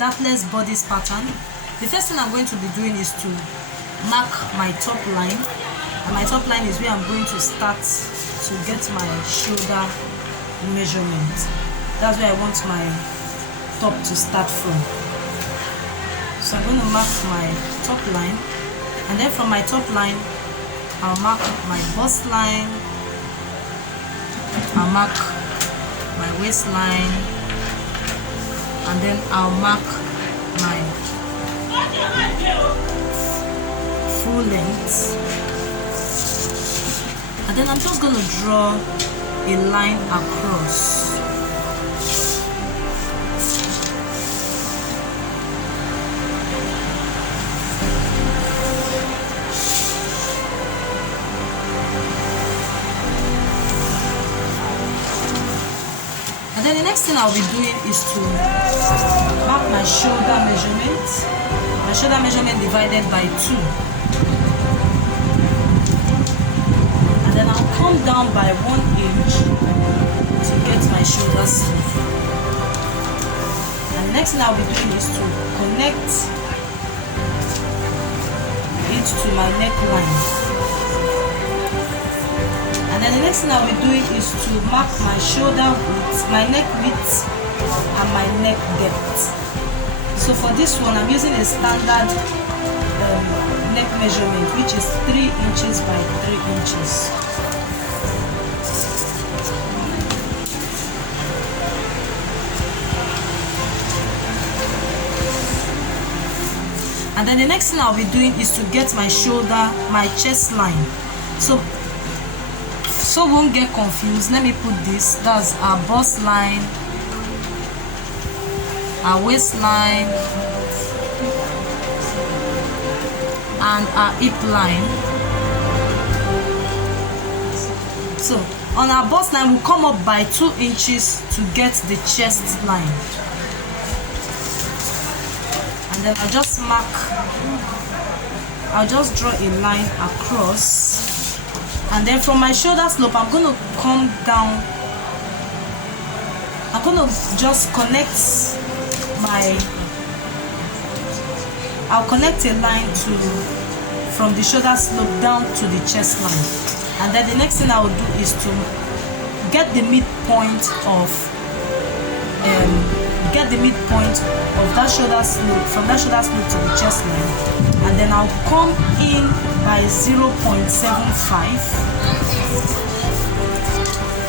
Dartless bodice pattern. The first thing I'm going to be doing is to mark my top line, and my top line is where I'm going to start to get my shoulder measurement. That's where I want my top to start from. So I'm going to mark my top line, and then from my top line I'll mark my bust line, I'll mark my waistline, and then I'll mark my full length, and then I'm just going to draw a line across. And then the next thing I'll be doing is to mark my shoulder measurement. My shoulder measurement divided by 2. And then I'll come down by 1 inch to get my shoulder sleeve. And the next thing I'll be doing is to connect it to my neckline. And then the next thing I'll be doing is to mark my shoulder width, my neck width, and my neck depth. So for this one, I'm using a standard neck measurement, which is 3 inches by 3 inches. And then the next thing I'll be doing is to get my shoulder, my chest line. So we won't get confused, let me put this. That's our bust line, our waistline, and our hip line. So on our bust line, we'll come up by 2 inches to get the chest line. And then I'll just draw a line across. And then from my shoulder slope, I'm going to come down. I'm going to just connect I'll connect a line from the shoulder slope down to the chest line. And then the next thing I will do is to get the midpoint of that shoulder slope, from that shoulder slope to the chest line. And then I'll come in by 0.75.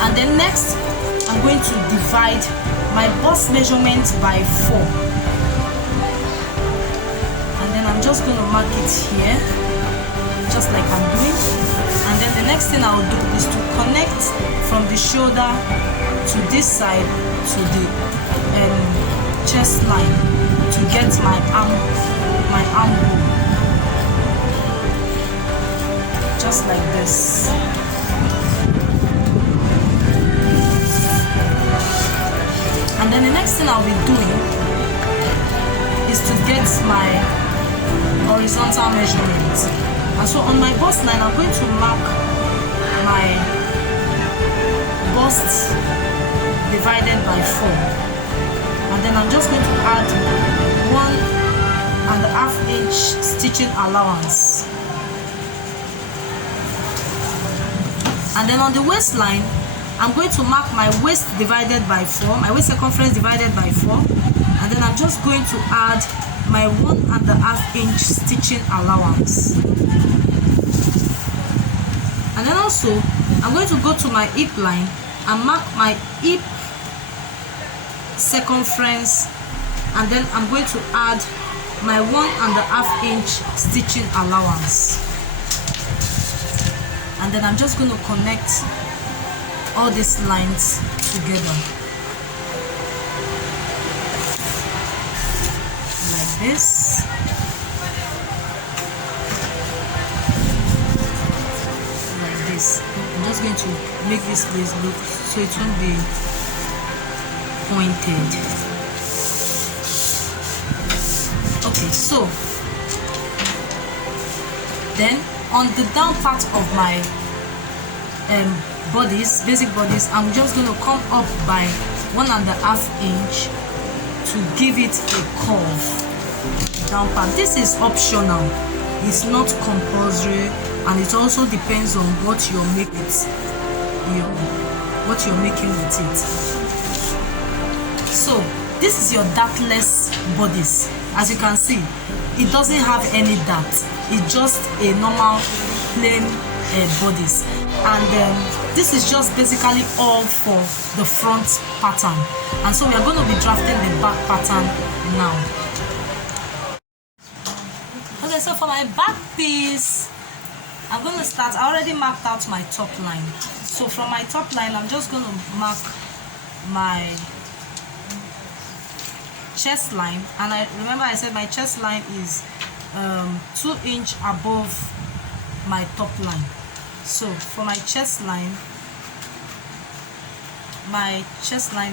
And then next, I'm going to divide my bust measurement by 4. And then I'm just going to mark it here, just like I'm doing. And then the next thing I'll do is to connect from the shoulder to this side to the chest line to get my arm hole. Just like this. And then the next thing I'll be doing is to get my horizontal measurement. And so on my bust line, I'm going to mark my bust divided by 4. And then I'm just going to add 1.5 inch stitching allowance. And then on the waistline, I'm going to mark my waist divided by 4, my waist circumference divided by 4, and then I'm just going to add my 1.5 inch stitching allowance. And then also, I'm going to go to my hip line and mark my hip circumference, and then I'm going to add my 1.5 inch stitching allowance. And then I'm just going to connect all these lines together like this. Like this. I'm just going to make this place look so it won't be pointed. Okay, so then on the down part of my bodice, basic bodice, I'm just going to come up by 1.5 inch to give it a curve down part. This is optional, it's not compulsory, and it also depends on what you're making with it. So this is your dartless bodice. As you can see, it doesn't have any dart, it's just a normal plain bodice, and this is just basically all for the front pattern. And so we are going to be drafting the back pattern now. Okay, so for my back piece, I'm going to start. I already marked out my top line. So from my top line, I'm just going to mark my chest line. And I remember I said my chest line is 2 inches above my top line. So for my chest line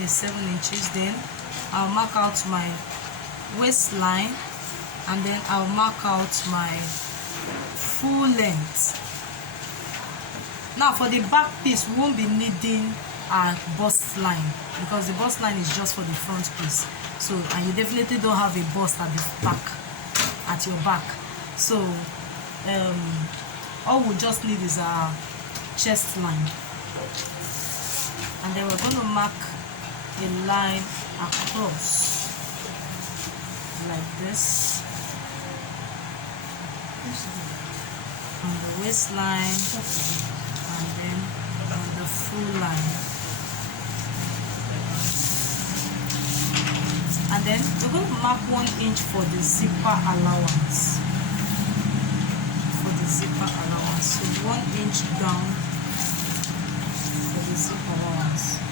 is 7 inches. Then I'll mark out my waistline, and then I'll mark out my full length. Now for the back piece, we won't be needing a bust line because the bust line is just for the front piece. So, and you definitely don't have a bust at the back, at your back. So all we just need is a chest line, and then we're going to mark a line across like this on the waistline, and then on the full line, and then we're going to mark 1 inch for the zipper allowance. So 1 inch down for the zip allowance.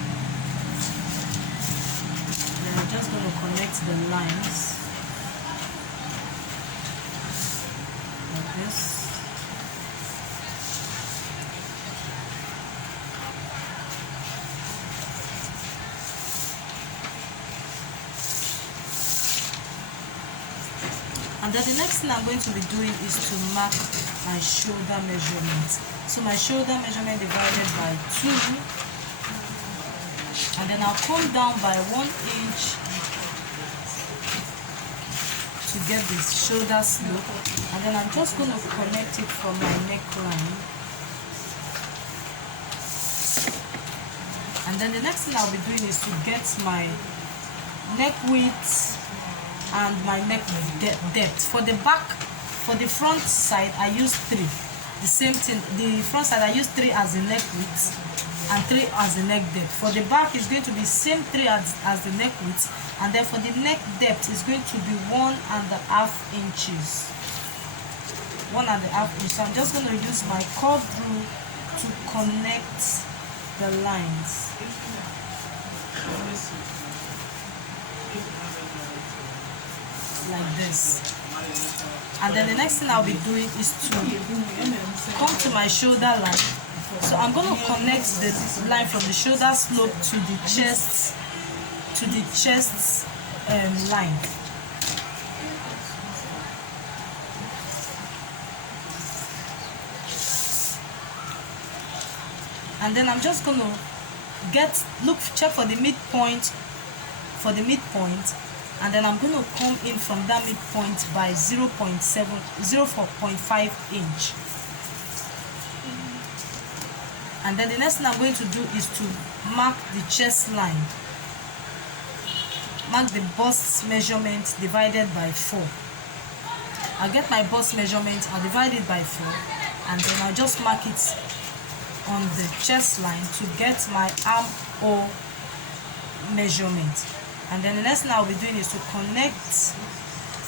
Then I'm just going to connect the lines like this. And then the next thing I'm going to be doing is to mark my shoulder measurement. So my shoulder measurement divided by 2, and then I'll come down by 1 inch to get this shoulder slope, and then I'm just going to connect it from my neckline. And then the next thing I'll be doing is to get my neck width and my neck depth. For the back, for the front side, I use 3. The same thing. The front side I use 3 as the neck width and 3 as the neck depth. For the back, it's going to be same 3 as the neck width, and then for the neck depth, it's going to be 1.5 inches. 1.5 inches. So I'm just going to use my curved rule to connect the lines. Like this. And then the next thing I'll be doing is to come to my shoulder line. So I'm going to connect the line from the shoulder slope to the chest line. And then I'm just going to check for the midpoint, and then I'm going to come in from that midpoint by 0.5 inch. And then the next thing I'm going to do is to mark the chest line. Mark the bust measurement divided by 4. I'll get my bust measurement, I'll divide it by 4, and then I'll just mark it on the chest line to get my armhole measurement. And then the next thing I'll be doing is to connect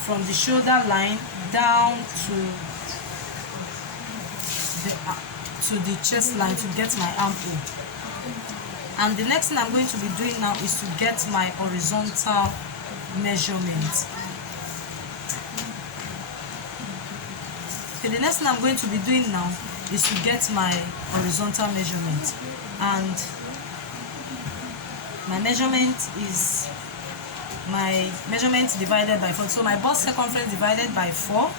from the shoulder line down to the chest line to get my armhole. And the next thing I'm going to be doing now is to get my horizontal measurement. Okay, the next thing I'm going to be doing now is to get my horizontal measurement. And my measurement is my measurement divided by 4. So my bust circumference divided by 4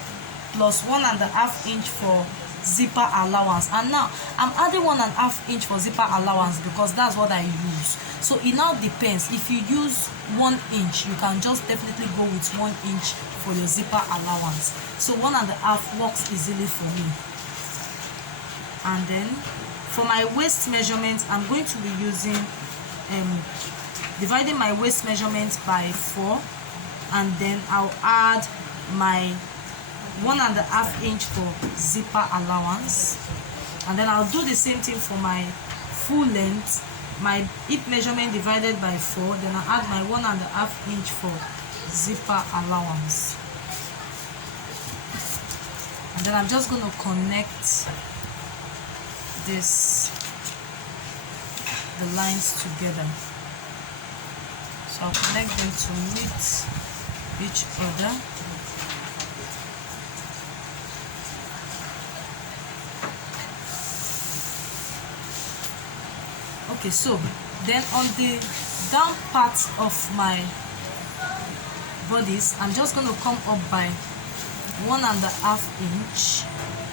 plus 1.5 inch for zipper allowance. And now I'm adding 1.5 inch for zipper allowance because that's what I use. So it now depends. If you use 1 inch, you can just definitely go with 1 inch for your zipper allowance. So 1.5 works easily for me. And then for my waist measurement, I'm going to be using dividing my waist measurement by 4, and then I'll add my 1.5 inch for zipper allowance, and then I'll do the same thing for my full length, my hip measurement divided by 4, then I'll add my 1.5 inch for zipper allowance, and then I'm just going to connect the lines together. So I'll connect them to meet each other. Okay, so then on the down part of my bodice, I'm just going to come up by 1.5 inch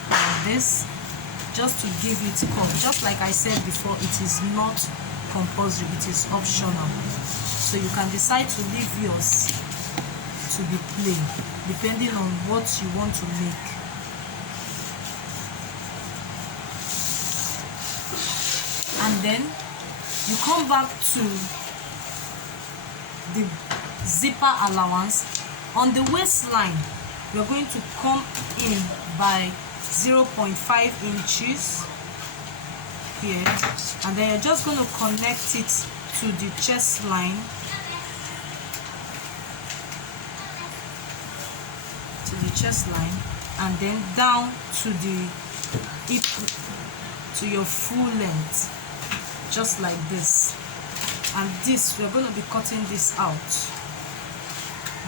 like this, just to give it curve. Just like I said before, it is not compulsory, it is optional. So you can decide to leave yours to be plain depending on what you want to make. And then you come back to the zipper allowance. On the waistline, we're going to come in by 0.5 inches here, and then you're just going to connect it to the chest line, and then down to the hip, to your full length, just like this. And this, we're going to be cutting this out.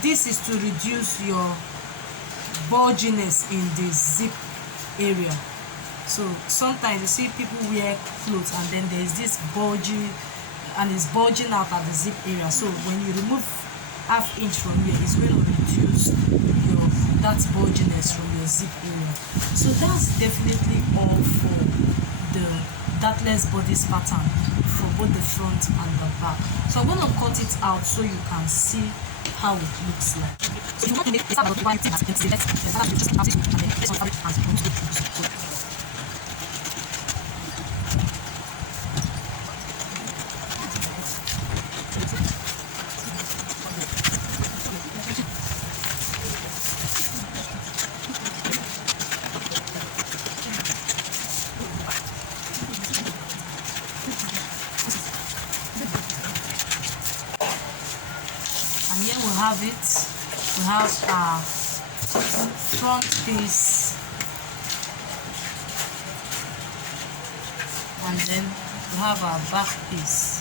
This is to reduce your bulginess in the zip area. So sometimes you see people wear clothes and then there's this bulging, and it's bulging out at the zip area. So when you remove 1/2 inch from here, it's going to reduce that bulginess from your zip area. So that's definitely all for the Dartless bodice pattern for both the front and the back. So I'm going to cut it out so you can see how it looks like. So you want to make it about one thing as and here we have it. We have our front piece, and then we have our back piece.